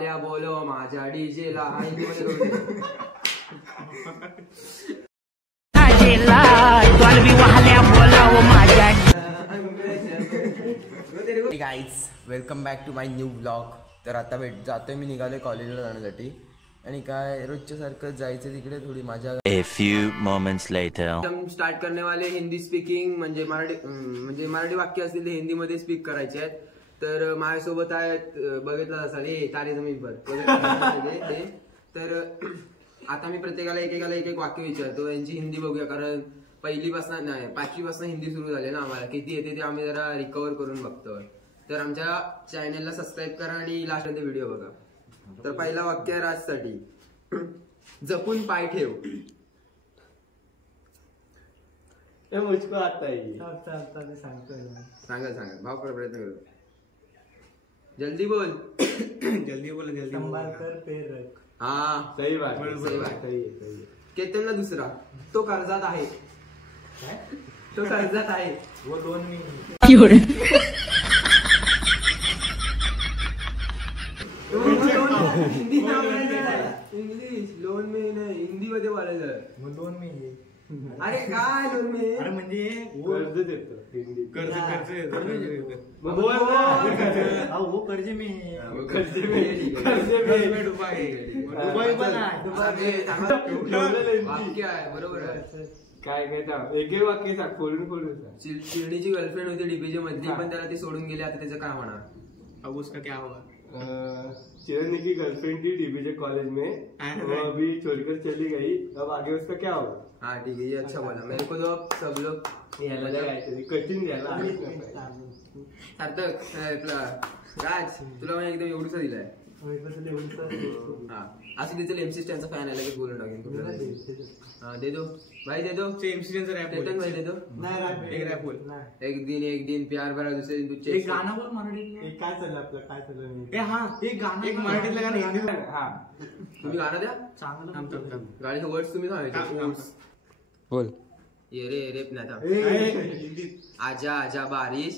बोलो माझ्या डीजेला guys welcome back to my new blog. तर आता जातोय मी, निघालोय कॉलेजला जाण्यासाठी आणि काय रोजच्या सारखं जायचं तिकडे थोडी मजा. A few moments later. हम स्टार्ट करने वाले हिंदी स्पीकिंग म्हणजे मराठी वाक्य असतील ते हिंदी मध्ये स्पीक करायचे आहेत. तर माझ्यासोबत आहेत, बघितलं असाल हे तारे जमीन पर. तर आता मी प्रत्येकाला एकेकाला एक वाक्य विचारतो, यांची हिंदी बघूया, कारण पहिलीपासून नाही 5वी पासून हिंदी सुरू झाली ना. आम्हाला किती येते ते आम्ही जरा रिकव्हर करून बघतो. तर आमच्या चॅनलला सबस्क्राईब करा आणि लास्ट मध्ये व्हिडिओ बघा. तर पहिला वाक्य आहे राजसाठी, जपून पाय ठेव. मुझको आता है. सांगा भाव कर प्रयत्न करू. जल्दी बोल. जल्दी बोल. संभाल कर पैर रख. हाँ सही बात. सही बात. सही है. केतनला दुसरा, तो कर्जात आहे. तो कर्जात आहे. वो लोन में हिंदी इंग्लिश लोन में नाही, हिंदी मध्ये बोलायचं. मग दोन मी अरे काय लोन में? अरे म्हणजे कर्ज देतो. हिंदी कर्ज वो कर्ज में दुबई पण आहे. वाक्य आहे बरोबर आहे. काय एक वाक्य सांग, खोलून चिरणीची गर्लफ्रेंड होती डीपीजे मधली, पण त्याला ती सोडून गेली. आता त्याचं काय होणार? अब उसका क्या होगा? चिरंजी की गर्लफ्रेंड थी डीबीजे कॉलेज में, वो अभी छोड़कर चली गई. अब आगे उसका क्या होगा? हाँ ठीक है, ये अच्छा बोला. मेरे को तो सब लोग कठीण द्यायला सार्थक राज, तुला मी एकदम एवढूच दिलाय. असं तिचं एमसी स्टँडचा फॅन आहे, लगेच बोलून टाकेन. हाँ दे दो भाई, दे दो. चेतन भाई दे दो. एक दिन प्यार भरा, दुसरे दिन तुझे एक गाणं बोल मराठीत. काय चाललं आपलं? काय चाललं? हा एक गाणं, एक मराठीतलं गाणं हिंदी. हा तुम्ही गाणं द्या. चांगलं गाडीचं वर्ड्स तुम्ही सांगायचे. बोल. ये रे रेप ना था. आजा आजा बारिश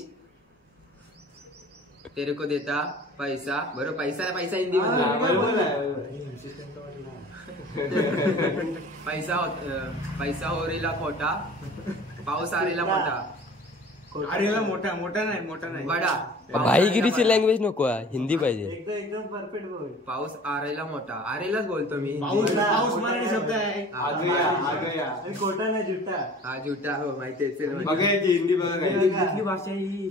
तेरे को देता पैसा. बरोबर, पैसा हिंदी पैसा होरेला खोटा, पाऊस आरेला मोठा. अरे मोठा नाही बडा. भाईगिरीची लँग्वेज नको, हिंदी पाहिजे. एकदम परफेक्ट बोल. पाऊस आरेला मोठा. आरेलाच बोलतो मी. पाऊस मराठी शब्द आहे. आ गया. खोटा नाही झुटा. हा झुटा. हो माहिती आहे. बघा हिंदी बघा काय कुठली भाषा आहे ही?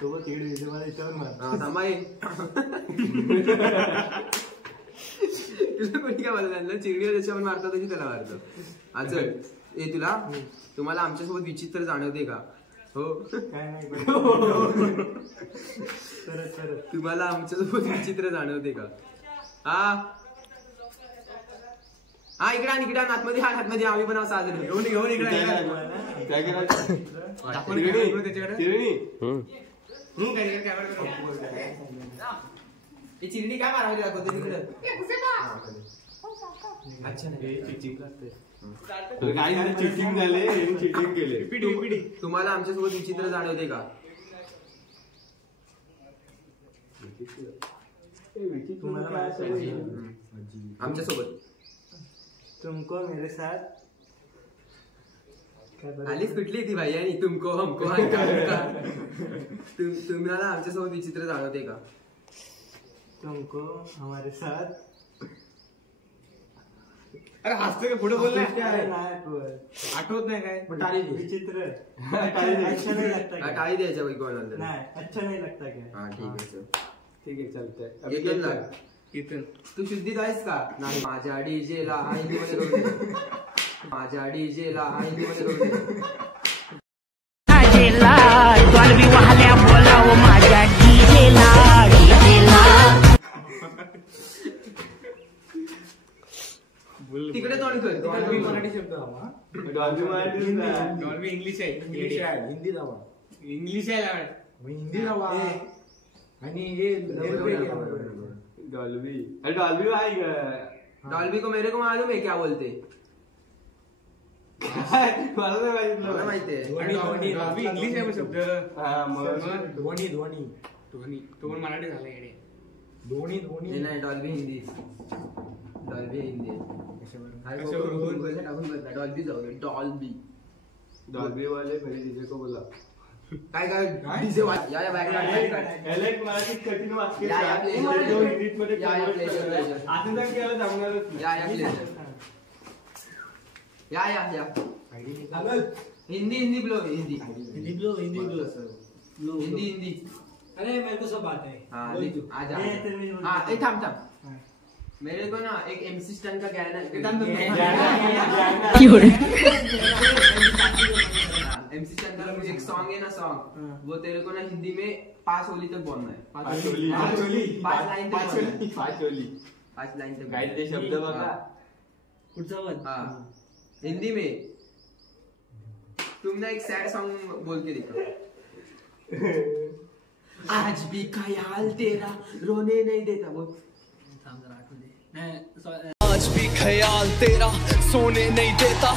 तो तिकडे मला विचार तुला कोणी काय बोलला? चिरडी त्याच्यावर मारतो तशी त्याला मारतो. अच्छा हे तुम्हाला आमच्यासोबत विचित्र जाणवते का? हो काय नाही. तुम्हाला आमच्यासोबत विचित्र जाणवते का? हा इकडे आतमध्ये आम्ही पण साजरे घेऊन इकडे. चिरणी काय मारावी दाखवते तिकडे. अच्छा चिटिंग झाले, चिटिंग केले. तुम्हाला आमच्यासोबत विचित्र जाणवते का? आमच्यासोबत तुमको मेरे साथ. आलीच कुठली ती भाई आणि तुमको हमको. तुम्हाला आमच्यासोबत विचित्र जाणवते का? तुमको हमारे साथ. अरे हसते का? पुढे बोलला आठवत नाही काय? विचित्र. टाळी द्यायच्या बाई कोणाला नाही. अच्छा नाही लगता क्या? हा ठीक आहे चालतंय. तू शुद्धीत आहेस का? नाही. माझ्या डीजेला हिंदी मध्ये करून. माझ्या डीजेला हिंदी मध्ये करून. तिकडे तोंड कर. डॉल्बी मराठी शब्द हवा. डॉल्बी इंग्लिश आहे. हिंदी लावा. इंग्लिश आहे. हिंदी लावा. आणि हे डॉल्बी आहे. डॉल्बी को मेरे को मालूम है क्या बोलते. मला नाही माहिती मला माहितीये इंग्लिश आहे शब्द हा मग ध्वनी ध्वनी ध्वनी तो पण मराठी झाला येडे ध्वनी ध्वनी हे नाही Dolby Hindi Dolby Hindi Dolby जाऊ डॉल्बी डॉल्बी वाले मेरे डीजे को बोला काय काय डीजे या बॅकग्राऊंड याला एक मराठीत कठीण वाक्य या, या, सांग. pleasure, जो pleasure. इंग्लिशमध्ये या, या, convert pleasure, करायला. pleasure. असं तर केलं जमणारच नाही. या Hindi Hindi blow Hindi Hindi blow Hindi blow Hindi Hindi अरे मेरे को सब आता है हाँ बोल तू. आजा ये तेरे में- हाँ थाम मेरे को ना एक एमसी स्टन का कहना एमसी स्टन का एक सॉन्ग है ना सॉन्ग वो तेरे को ना हिंदी में 5 होली तक बोलना है पाच ओली. 5 लाइन तक पाच बोलना ओली. है. पाच ओली. 5 लाइन तक काय ते शब्द बघा पुढचा वन हाँ हिंदी में तुम ना एक सैड सॉन्ग बोल के दिखा आज भी ख्याल तेरा रोने नहीं देता बोल आज भी ख्याल तेरा सोने नहीं देता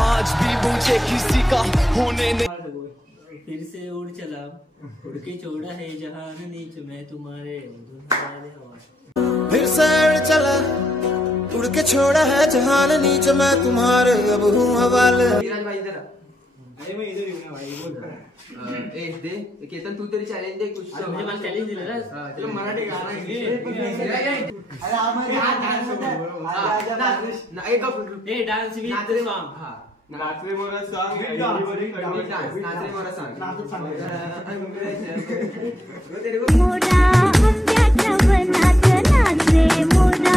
आज भी मुझे किसी का होने नहीं फिर से उड़ चला उड़ के छोड़ा है जहान नीच मैं तुम्हारे धुंधाले हवा फिर से उड़ चला उड़ के छोड़ा है जहान नीचे मैं तुम्हारे अब हूँ हवाले धीरज भाई जरा अरे मैं इधर हूँ ना भाई बोल ए दे केतन तू तरी चॅलेंज दे कुछ अरे म्हणजे मला चॅलेंज दिलं ना हाँ, चलो मराठी गाना ए डान्स विथ सॉन्ग हाँ नाचरे मोरा सॉन्ग नाचरे मोरा मोरा आंब्याच्या वनात नाचरे मोरा